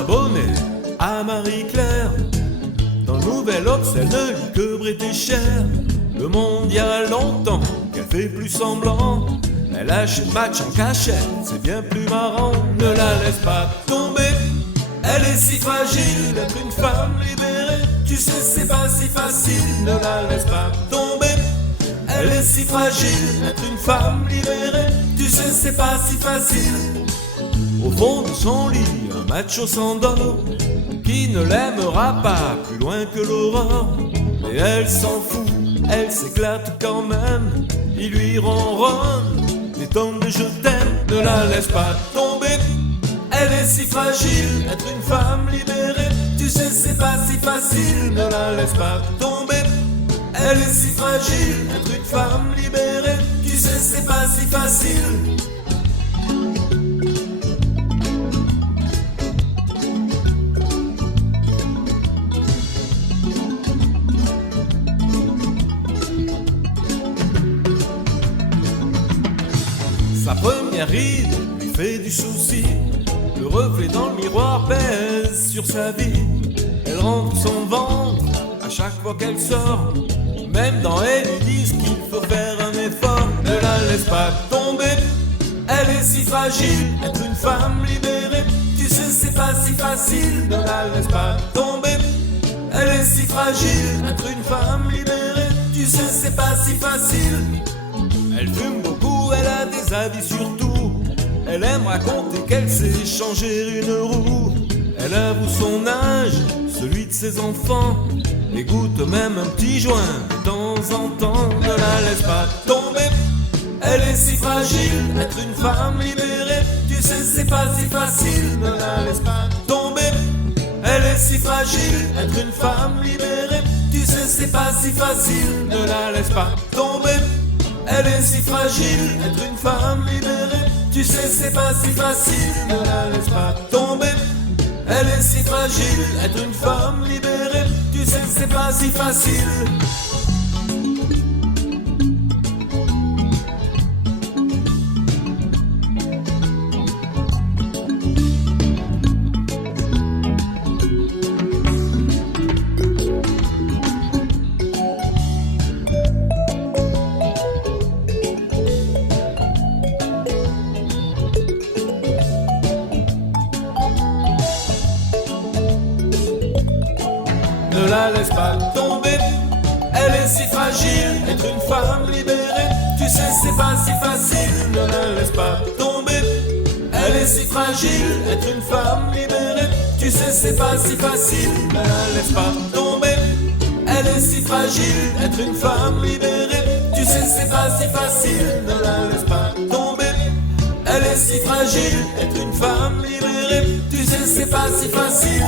abonné à Marie-Claire. Dans le Nouvel Obs, elle ne lit que British Air. Le Monde, y a longtemps qu'elle fait plus semblant. Elle achète match en cachette, c'est bien plus marrant. Ne la laisse pas tomber, elle est si fragile d'être une femme libérée. Tu sais, c'est pas si facile, ne la laisse pas tomber. Elle est si fragile d'être une femme libérée. Tu sais, c'est pas si facile. Au fond de son lit, un macho s'endort, qui ne l'aimera pas plus loin que l'aurore. Mais elle s'en fout, elle s'éclate quand même. Il lui ronronne des tonnes de je t'aime. Ne la laisse pas tomber, elle est si fragile d'être une femme libérée. Tu sais, c'est pas si facile, ne la laisse pas tomber. Elle est si fragile d'être une femme libérée. Tu sais, c'est pas si facile. Sa première ride lui fait du souci. Le reflet dans le miroir pèse sur sa vie. Elle rentre son ventre à chaque fois qu'elle sort. Même dans elle, ils disent qu'il faut faire un effort. Ne la laisse pas tomber, elle est si fragile d'être une femme libérée. Tu sais, c'est pas si facile. Ne la laisse pas tomber, elle est si fragile d'être une femme libérée. Tu sais, c'est pas si facile. Elle fume beaucoup, elle a des habits surtout. Elle aime raconter qu'elle sait changer une roue. Elle avoue son âge, celui de ses enfants, et goûte même un petit joint de temps en temps. Ne la laisse pas tomber, elle est si fragile d'être une femme libérée. Tu sais, c'est pas si facile. Ne la laisse pas tomber, elle est si fragile d'être une femme libérée. Tu sais, c'est pas si facile. Ne la laisse pas tomber, elle est si fragile d'être une femme libérée. Tu sais, c'est pas si facile. Ne la laisse pas tomber, elle est si fragile d'être une femme libérée. Tu sais, c'est pas si facile. Ne la laisse pas tomber, elle est si fragile d'être une femme libérée. Tu sais, c'est pas si facile. Ne la laisse pas tomber, elle est si fragile d'être une femme libérée. Tu sais, c'est pas si facile. Ne la laisse pas tomber, elle est si fragile d'être une femme libérée. Tu sais, c'est pas si facile. Ne la laisse pas tomber, elle est si fragile d'être une femme libérée. Tu sais, c'est pas si facile.